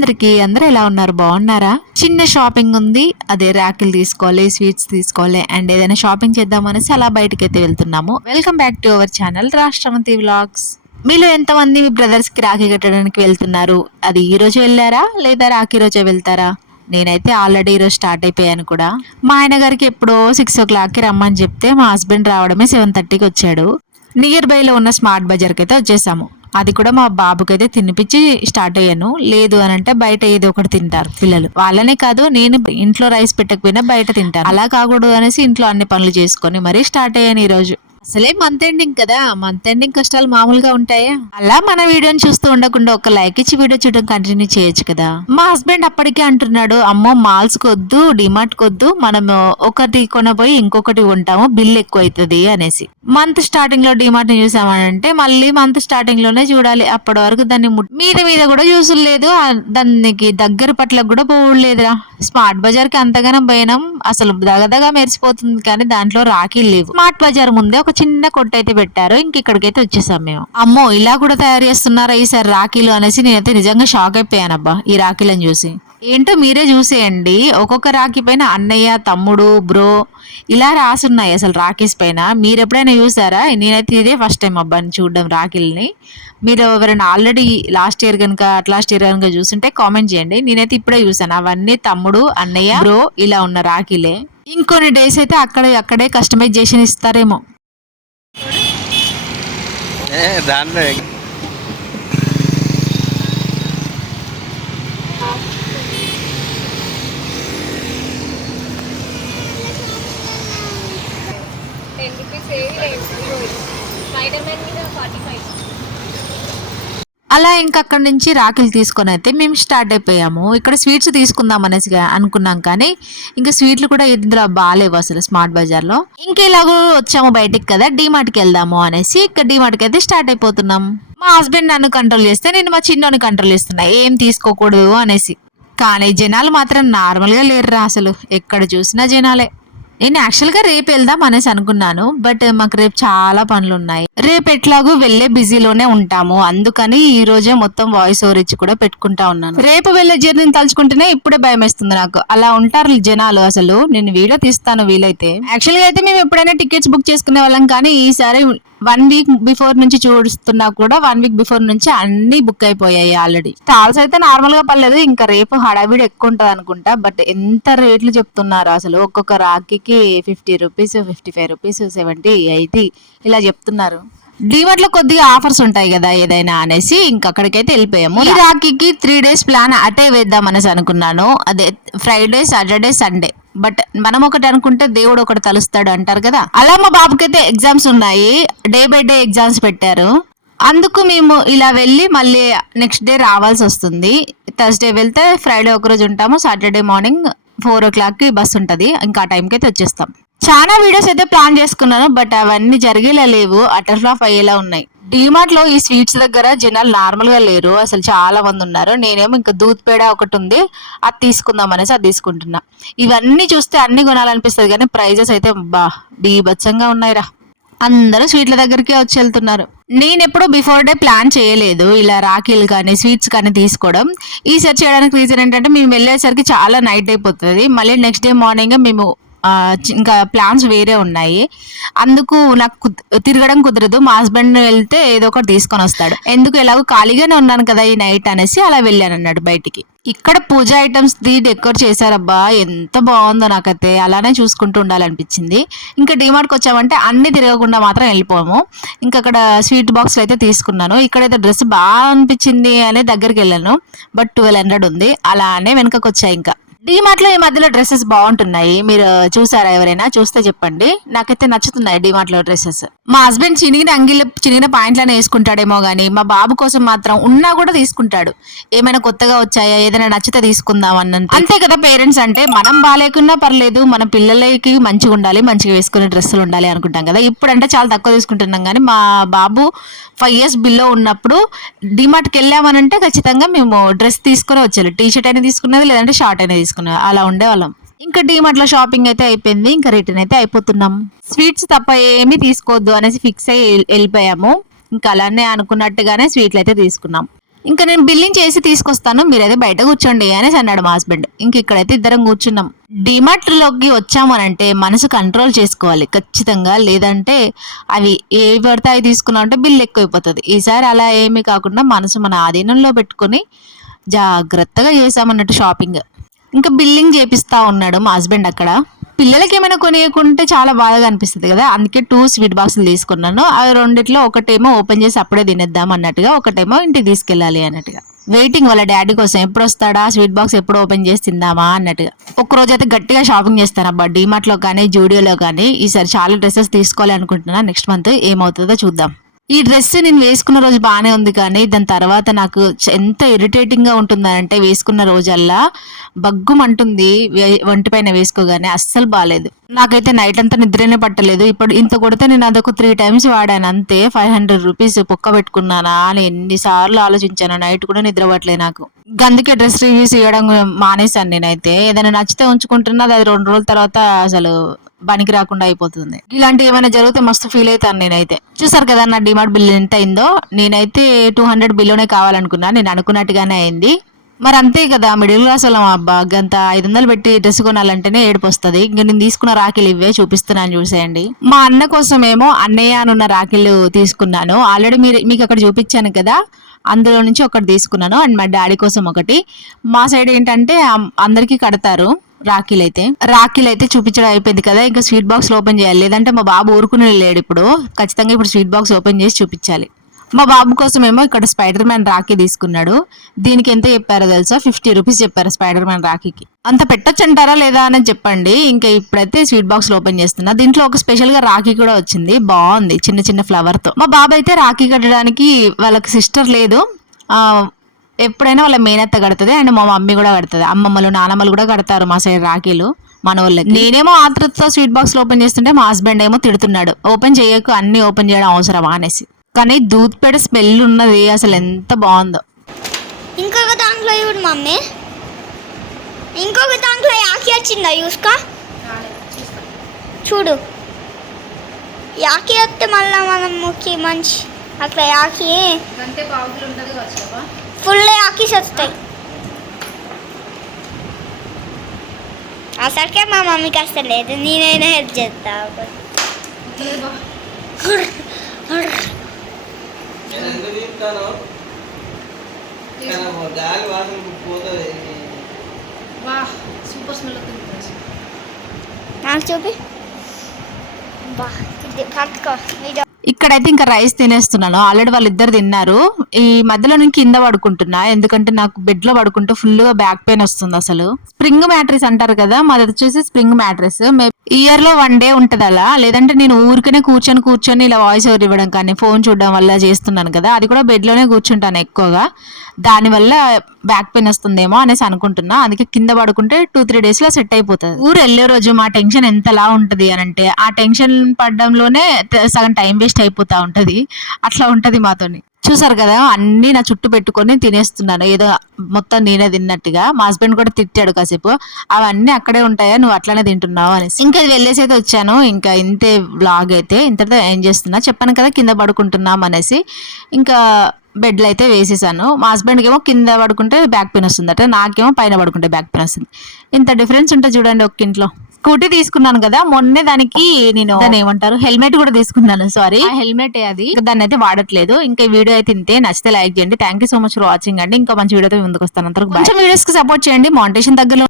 అందరికి అందరూ ఎలా ఉన్నారు? బాగున్నారా? చిన్న షాపింగ్ ఉంది. అదే రాఖీలు తీసుకోవాలి, స్వీట్స్ తీసుకోవాలి అండ్ ఏదైనా షాపింగ్ చేద్దాం అనేసి అలా బయటకి అయితే వెళ్తున్నాము. Welcome back to our channel Rashtramati vlogs. మీలో ఎంతమంది మీ బ్రదర్స్ కి రాఖీ కట్టడానికి వెళ్తున్నారు? అది ఈ రోజు వెళ్ళారా లేదా రాఖీ రోజే వెళ్తారా? నేనైతే ఆల్రెడీ ఈరోజు స్టార్ట్ అయిపోయాను కూడా. మా ఆయన గారికి ఎప్పుడో 6 o'clockకి రమ్మని చెప్తే మా హస్బెండ్ రావడమే 7:30కి వచ్చాడు. నియర్ బై లో ఉన్న స్మార్ట్ బజార్కి అయితే వచ్చేసాము. అది కూడా మా బాబుకి అయితే తినిపించి స్టార్ట్ అయ్యాను. లేదు అని అంటే బయట ఏదో ఒకటి తింటారు పిల్లలు. వాళ్ళనే కాదు, నేను ఇంట్లో రైస్ పెట్టకపోయినా బయట తింటాను. అలా కాకూడదు అనేసి ఇంట్లో అన్ని పనులు చేసుకొని మరీ స్టార్ట్ అయ్యాను ఈ రోజు. అసలే మంత్ ఎండింగ్ కదా, మంత్ ఎండింగ్ కష్టాలు మామూలుగా ఉంటాయా? అలా మన వీడియోని చూస్తూ ఉండకుండా ఒక లైక్ ఇచ్చి వీడియో చూడడం కంటిన్యూ చేయొచ్చు కదా. మా హస్బెండ్ అప్పటికే అంటున్నాడు, అమ్మో మాల్స్ కొద్దు, డిమార్ట్ కొద్దు, మనము ఒకటి కొనబోయి ఇంకొకటి కొంటాము, బిల్ ఎక్కువ అవుతుంది అనేసి. మంత్ స్టార్టింగ్ లో డిమార్ట్ ని చూసామంటే మళ్ళీ మంత్ స్టార్టింగ్ లోనే చూడాలి. అప్పటి వరకు దాన్ని మీద మీద కూడా చూసులు లేదు, దానికి దగ్గర పట్ల కూడా పోవలేదురా. స్మార్ట్ బజార్ కి అంతగానం పోయినాం, అసలు దగదగా మెరిసిపోతుంది కానీ దాంట్లో రాఖీలు లేవు. స్మార్ట్ బజార్ ముందే ఒక చిన్న కొట్టు అయితే పెట్టారు. ఇక్కడికైతే వచ్చేసాం మేము. అమ్మో ఇలా కూడా తయారు చేస్తున్నారా ఈసారి రాఖీలు అనేసి నేనైతే నిజంగా షాక్ అయిపోయానబ్బా ఈ రాఖీలను చూసి. ఏంటో మీరే చూసేయండి, ఒక్కొక్క రాఖీ పైన అన్నయ్య, తమ్ముడు, బ్రో ఇలా రాసున్నాయి అసలు రాఖీస్ పైన. మీరు ఎప్పుడైనా చూసారా? నేనైతే ఇదే ఫస్ట్ టైం అబ్బాని చూడడం రాఖీల్ని. మీరు ఎవరైనా ఆల్రెడీ లాస్ట్ ఇయర్ కనుక చూస్తుంటే కామెంట్ చేయండి. నేనైతే ఇప్పుడే చూసాను. అవన్నీ తమ్ముడు, అన్నయ్య, బ్రో ఇలా ఉన్న రాఖీలే. ఇంకొన్ని డేస్ అయితే అక్కడే కస్టమైజేషన్ ఇస్తారేమో. దాంట్లో అలా ఇంకా అక్కడి నుంచి రాఖీలు తీసుకొని అయితే మేము స్టార్ట్ అయిపోయాము. ఇక్కడ స్వీట్స్ తీసుకుందాం అనేసి అనుకున్నాం కానీ ఇంకా స్వీట్లు కూడా ఇందులో బాగాలేవు అసలు స్మార్ట్ బజార్లో. ఇంకెలాగో వచ్చాము బయటికి కదా, డీమార్ట్కి వెళ్దాము అనేసి ఇక్కడ డీమార్ట్కి అయితే స్టార్ట్ అయిపోతున్నాం. మా హస్బెండ్ నన్ను కంట్రోల్ చేస్తే నేను మా చిన్నోని కంట్రోల్ చేస్తున్నా ఏం తీసుకోకూడదు అనేసి. కానీ జనాలు మాత్రం నార్మల్గా లేరురా, అసలు ఎక్కడ చూసినా జనాలే. నేను యాక్చువల్గా రేపు వెళ్దాం అనేసి అనుకున్నాను, బట్ మాకు రేపు చాలా పనులు ఉన్నాయి. రేపు ఎట్లాగూ వెళ్ళే బిజీలోనే ఉంటాము, అందుకని ఈ రోజే మొత్తం వాయిస్ ఓవర్ ఇచ్చి కూడా పెట్టుకుంటా ఉన్నాను. రేపు వెళ్ళే జర్నీని తలుచుకుంటేనే ఇప్పుడే భయం వేస్తుంది నాకు. అలా ఉంటారు జనాలు అసలు. నేను వీడియో తీస్తాను వీలైతే. యాక్చువల్గా అయితే మేము ఎప్పుడైనా టికెట్స్ బుక్ చేసుకునే వాళ్ళం, కానీ ఈసారి 1 week బిఫోర్ నుంచి చూస్తున్నా కూడా 1 week బిఫోర్ నుంచి అన్ని బుక్ అయిపోయాయి ఆల్రెడీ. స్టాల్స్ అయితే నార్మల్ గా పర్లేదు, ఇంకా రేపు హడావిడి ఎక్కువ ఉంటది అనుకుంటా. బట్ ఎంత రేట్లు చెప్తున్నారు అసలు. ఒక్కొక్క రాఖీకి 50 రూపీస్, 55 రూపీస్, 70, 80 ఇలా చెప్తున్నారు. డిమార్ట్ లో కొద్దిగా ఆఫర్స్ ఉంటాయి కదా ఏదైనా అనేసి ఇంకా అక్కడికైతే వెళ్ళిపోయాము. ఈ రాఖీకి 3 days ప్లాన్ అటే వేద్దాం అనేసి అనుకున్నాను. అదే ఫ్రైడే, సాటర్డే, సండే. బట్ మనం ఒకటి అనుకుంటే దేవుడు ఒకటి తలుస్తాడు అంటారు కదా. అలా మా బాబుకైతే ఎగ్జామ్స్ ఉన్నాయి, డే బై డే ఎగ్జామ్స్ పెట్టారు. అందుకు మేము ఇలా వెళ్ళి మళ్ళీ నెక్స్ట్ డే రావాల్సి వస్తుంది. థర్స్డే వెళ్తే ఫ్రైడే ఒకరోజు ఉంటాము, సాటర్డే మార్నింగ్ 4 o'clockకి బస్ ఉంటుంది. ఇంకా ఆ టైంకి అయితే వచ్చేస్తాం. చాలా వీడియోస్ అయితే ప్లాన్ చేసుకున్నాను, బట్ అవన్నీ జరిగేలా లేవు, అటర్ ఫ్లాప్ అయ్యేలా ఉన్నాయి. డిమార్ట్ లో ఈ స్వీట్స్ దగ్గర జనాలు నార్మల్ గా లేరు, అసలు చాలా మంది ఉన్నారు. నేనేమో ఇంకా దూద్ పేడ ఒకటి ఉంది, అది తీసుకుందాం అనేసి అది తీసుకుంటున్నా. ఇవన్నీ చూస్తే అన్ని కొనాలనిపిస్తుంది కానీ ప్రైజెస్ అయితే బీభత్సంగా ఉన్నాయిరా. అందరూ స్వీట్ల దగ్గరికి వచ్చి వెళ్తున్నారు. నేను ఎప్పుడు బిఫోర్ డే ప్లాన్ చేయలేదు ఇలా రాఖీలు కానీ స్వీట్స్ కానీ తీసుకోవడం. ఈసారి చేయడానికి రీజన్ ఏంటంటే మేము వెళ్ళేసరికి చాలా నైట్ అయిపోతుంది. మళ్ళీ నెక్స్ట్ డే మార్నింగ్ మేము ఇంకా ప్లాన్స్ వేరే ఉన్నాయి, అందుకు నాకు తిరగడం కుదరదు. మా హస్బెండ్ వెళ్తే ఏదో ఒకటి తీసుకొని వస్తాడు. ఎందుకు ఎలాగో ఖాళీగానే ఉన్నాను కదా ఈ నైట్ అనేసి అలా వెళ్ళాను అన్నాడు బయటికి. ఇక్కడ పూజ ఐటమ్స్ ది డెకోర్ చేశారబ్బా, ఎంత బాగుందో. నాకైతే అలానే చూసుకుంటూ ఉండాలనిపించింది. ఇంకా డిమార్ట్కి వచ్చామంటే అన్ని తిరగకుండా మాత్రం వెళ్ళిపోము. ఇంకా అక్కడ స్వీట్ బాక్స్లు అయితే తీసుకున్నాను. ఇక్కడైతే డ్రెస్ బాగా అనిపించింది అనే దగ్గరికి వెళ్ళాను, బట్ 1200 ఉంది. అలానే వెనకకు వచ్చాయి. ఇంకా డిమార్ట్ లో ఈ మధ్యలో డ్రెస్సెస్ బాగుంటున్నాయి, మీరు చూసారా? ఎవరైనా చూస్తే చెప్పండి. నాకైతే నచ్చుతున్నాయి డిమార్ట్ లో డ్రెస్సెస్. మా హస్బెండ్ చినిగిన పాయింట్లను వేసుకుంటాడేమో గానీ మా బాబు కోసం మాత్రం ఉన్నా కూడా తీసుకుంటాడు. ఏమైనా కొత్తగా వచ్చాయా, ఏదైనా నచ్చితే తీసుకుందాం అన్నంత. అంతే కదా పేరెంట్స్ అంటే. మనం బాగాలేకున్నా పర్లేదు, మన పిల్లలకి మంచిగా ఉండాలి, మంచిగా వేసుకునే డ్రెస్సులు ఉండాలి అనుకుంటాం కదా. ఇప్పుడంటే చాలా తక్కువ తీసుకుంటున్నాం, కానీ మా బాబు 5 years బిలో ఉన్నప్పుడు డిమార్ట్కి వెళ్ళామనంటే ఖచ్చితంగా మేము డ్రెస్ తీసుకుని వచ్చేది. టీ షర్ట్ అయినా తీసుకున్నది, లేదంటే షార్ట్ అయినా తీసుకున్నది, అలా ఉండేవాళ్ళం. ఇంకా డిమార్ట్ లో షాపింగ్ అయితే అయిపోయింది, ఇంకా రిటర్న్ అయితే అయిపోతున్నాం. స్వీట్స్ తప్ప ఏమీ తీసుకోవద్దు అనేసి ఫిక్స్ అయ్యి వెళ్ళిపోయాము. ఇంకా అలానే అనుకున్నట్టుగానే స్వీట్లు అయితే తీసుకున్నాం. ఇంకా నేను బిల్లింగ్ చేసి తీసుకొస్తాను, మీరైతే బయట కూర్చోండి అనేసి అన్నాడు మా హస్బెండ్. ఇంక ఇక్కడైతే ఇద్దరం కూర్చున్నాం. డిమార్ట్ లోకి వచ్చామనంటే మనసు కంట్రోల్ చేసుకోవాలి ఖచ్చితంగా, లేదంటే అవి ఏ పడితే అవి తీసుకున్నాం అంటే బిల్ ఎక్కువైపోతుంది. ఈసారి అలా ఏమీ కాకుండా మనసు మన ఆధీనంలో పెట్టుకొని జాగ్రత్తగా చేసామన్నట్టు షాపింగ్. ఇంకా బిల్లింగ్ చేపిస్తా ఉన్నాడు మా హస్బెండ్ అక్కడ. పిల్లలకి ఏమైనా కొనియకుంటే చాలా బాధగా అనిపిస్తుంది కదా, అందుకే 2 స్వీట్ బాక్సులు తీసుకున్నాను. అవి రెండిట్లో ఒకటేమో ఓపెన్ చేసి అప్పుడే తినేద్దాం అన్నట్టుగా, ఒకటేమో ఇంటికి తీసుకెళ్ళాలి అన్నట్టుగా. వెయిటింగ్ వాళ్ళ డాడీ కోసం, ఎప్పుడు వస్తాడా స్వీట్ బాక్స్, ఎప్పుడు ఓపెన్ చేసి తిందామా అన్నట్టుగా. ఒక రోజు అయితే గట్టిగా షాపింగ్ చేస్తాను అబ్బా, డిమార్ట్ లో కానీ జూడియోలో కానీ. ఈసారి చాలా డ్రెస్సెస్ తీసుకోవాలి అనుకుంటున్నా, నెక్స్ట్ మంత్ ఏమవుతుందో చూద్దాం. ఈ డ్రెస్ నేను వేసుకున్న రోజు బాగానే ఉంది, కానీ దాని తర్వాత నాకు ఎంత ఇరిటేటింగ్ గా ఉంటుందంటే వేసుకున్న రోజల్లా బగ్గుమంటుంది ఒంటిపైన వేసుకోగానే, అస్సలు బాగాలేదు. నాకైతే నైట్ అంతా నిద్రనే పట్టలేదు. ఇప్పుడు ఇంత కొడితే నేను అదొక 3 times వాడాను అంతే. 500 రూపీస్ పొక్క పెట్టుకున్నానా అని ఎన్నిసార్లు ఆలోచించాను, నైట్ కూడా నిద్ర పట్టలేదు నాకు. అందుకే డ్రెస్ రివ్యూస్ ఇవ్వడం మానేశాను నేనైతే. ఏదైనా నచ్చితే ఉంచుకుంటున్నా, అది 2 రోజుల తర్వాత అసలు పనికి రాకుండా అయిపోతుంది. ఇలాంటి ఏమైనా జరిగితే మస్తు ఫీల్ అవుతాను నేనైతే. చూసారు కదా నా డిమార్ట్ బిల్ ఎంత అయిందో. నేనైతే 200 బిల్లోనే కావాలనుకున్నా, నేను అనుకున్నట్టుగానే అయింది. మరి అంతే కదా, మిడిల్ క్లాస్ వాళ్ళం అబ్బా, గంత 500 పెట్టి డ్రెస్ కొనాలంటేనే ఏడుపు వస్తుంది. ఇంక నేను తీసుకున్న రాఖీలు ఇవే చూపిస్తున్నాను చూసేయండి. మా అన్న కోసమేమో అన్నయ్య అనున్న రాఖీలు తీసుకున్నాను. ఆల్రెడీ మీకు అక్కడ చూపించాను కదా, అందులో నుంచి ఒకటి తీసుకున్నాను. అండ్ మా డాడీ కోసం ఒకటి. మా సైడ్ ఏంటంటే అందరికీ కడతారు రాఖీలు అయితే చూపించడం అయిపోయింది కదా, ఇంకా స్వీట్ బాక్స్ ఓపెన్ చేయాలి. లేదంటే మా బాబు ఊరుకునే లేడు. ఇప్పుడు ఖచ్చితంగా ఇప్పుడు స్వీట్ బాక్స్ ఓపెన్ చేసి చూపించాలి. మా బాబు కోసం ఏమో ఇక్కడ స్పైడర్ మ్యాన్ రాఖీ తీసుకున్నాడు. దీనికి ఎంత చెప్పారో తెలుసా, 50 రూపీస్ చెప్పారు స్పైడర్ మ్యాన్ రాఖీకి. అంత పెట్టొచ్చు అంటారా లేదా అని చెప్పండి. ఇంకా ఇప్పుడైతే స్వీట్ బాక్స్ ఓపెన్ చేస్తున్నా. దీంట్లో ఒక స్పెషల్ గా రాఖీ కూడా వచ్చింది, బాగుంది, చిన్న చిన్న ఫ్లవర్ తో. మా బాబు అయితే రాఖీ కట్టడానికి వాళ్ళకి సిస్టర్ లేదు, ఎప్పుడైనా వాళ్ళ మేనత్త కడుతుంది, అండ్ మా మమ్మీ కూడా కడుతుంది. అమ్మమ్మలు నానమ్మలు కూడా కడతారు మా సైడ్ రాఖీలు మన వాళ్ళకి. నేనేమో ఆతృతతో స్వీట్ బాక్స్ ఓపెన్ చేస్తుంటే మా హస్బెండ్ ఏమో తిడుతున్నాడు, ఓపెన్ చేయకు, అన్ని ఓపెన్ చేయడం అవసరమా అనేసి. కానీ దూద్ పేడ స్మెల్ ఉన్నది, అసలు ఎంత బాగుందో. ఇంకొక దాంట్లో చూడు మమ్మీ, ఇంకొక దాంట్లో యాకి వచ్చిందా చూసుకో, చూడు యాకి వస్తే మళ్ళీ మనం ముక్కి మంచి అట్లా యాకి ఫుల్ యాకీస్ వస్తాయి. అసలుకే మా మమ్మీకి అసలు లేదు, నేనైనా హెల్ప్ చేస్తా. నాకు చూపి ఇక్కడైతే ఇంకా రైస్ తినేస్తున్నాను. ఆల్రెడీ వాళ్ళిద్దరు తిన్నారు. ఈ మధ్యలో నేను కింద పడుకుంటున్నా, ఎందుకంటే నాకు బెడ్ లో పడుకుంటే ఫుల్ గా బ్యాక్ పెయిన్ వస్తుంది. అసలు స్ప్రింగ్ మ్యాట్రెస్ అంటారు కదా, మాది వచ్చేసి స్ప్రింగ్ మ్యాట్రెస్. ఇయర్ లో 1 day ఉంటది అలా, లేదంటే నేను ఊరికనే కూర్చొని ఇలా వాయిస్ ఓవర్ ఇవ్వడం కానీ ఫోన్ చూడడం వల్ల చేస్తున్నాను కదా, అది కూడా బెడ్ లోనే కూర్చుంటాను ఎక్కువగా. దానివల్ల బ్యాక్ పెయిన్ వస్తుందేమో అనేసి అనుకుంటున్నా. అందుకే కింద పడుకుంటే 2-3 days లో సెట్ అయిపోతుంది. ఊరు వెళ్ళే రోజు మా టెన్షన్ ఎంతలా ఉంటది అని అంటే, ఆ టెన్షన్ పడడంలోనే సగం టైం వేస్ట్ అయిపోతా ఉంటది. అట్లా ఉంటది మాతోని. చూసారు కదా, అన్ని నా చుట్టూ పెట్టుకొని తినేస్తున్నాను, ఏదో మొత్తం నేనే తిన్నట్టుగా. మా హస్బెండ్ కూడా తిట్టాడు కాసేపు, అవన్నీ అక్కడే ఉంటాయా, నువ్వు అట్లనే తింటున్నావు అనేసి. ఇంకా ఇది వెళ్ళేసి అయితే వచ్చాను. ఇంకా ఇంతే వ్లాగ్ అయితే ఇంతటితో ఏం చేస్తున్నా చెప్పాను కదా, కింద పడుకుంటున్నాం అనేసి. ఇంకా బెడ్లు అయితే వేసేసాను. మా హస్బెండ్కి ఏమో కింద పడుకుంటే బ్యాక్ పెయిన్ వస్తుందట, నాకేమో పైన పడుకుంటే బ్యాక్ పెయిన్ వస్తుంది. ఇంత డిఫరెన్స్ ఉంటుంది చూడండి ఒక్క ఇంట్లో. స్కూటీ తీసుకున్నాను కదా మొన్నే, దానికి నేను దాన్ని ఏమంటారు హెల్మెట్ కూడా తీసుకున్నాను. సారీ, హెల్మెట్ అది, దాన్ని అయితే వాడట్లేదు. ఇంకా ఈ వీడియో అయితే ఇంతే. నచ్చితే లైక్ చేయండి. Thank you so much for watching అండి. ఇంకా మంచి వీడియోతో ముందుకు వస్తాను. అంతవరకు కొంచెం వీడియోస్ కి సపోర్ట్ చేయండి. మానిటేషన్ దగ్గరలో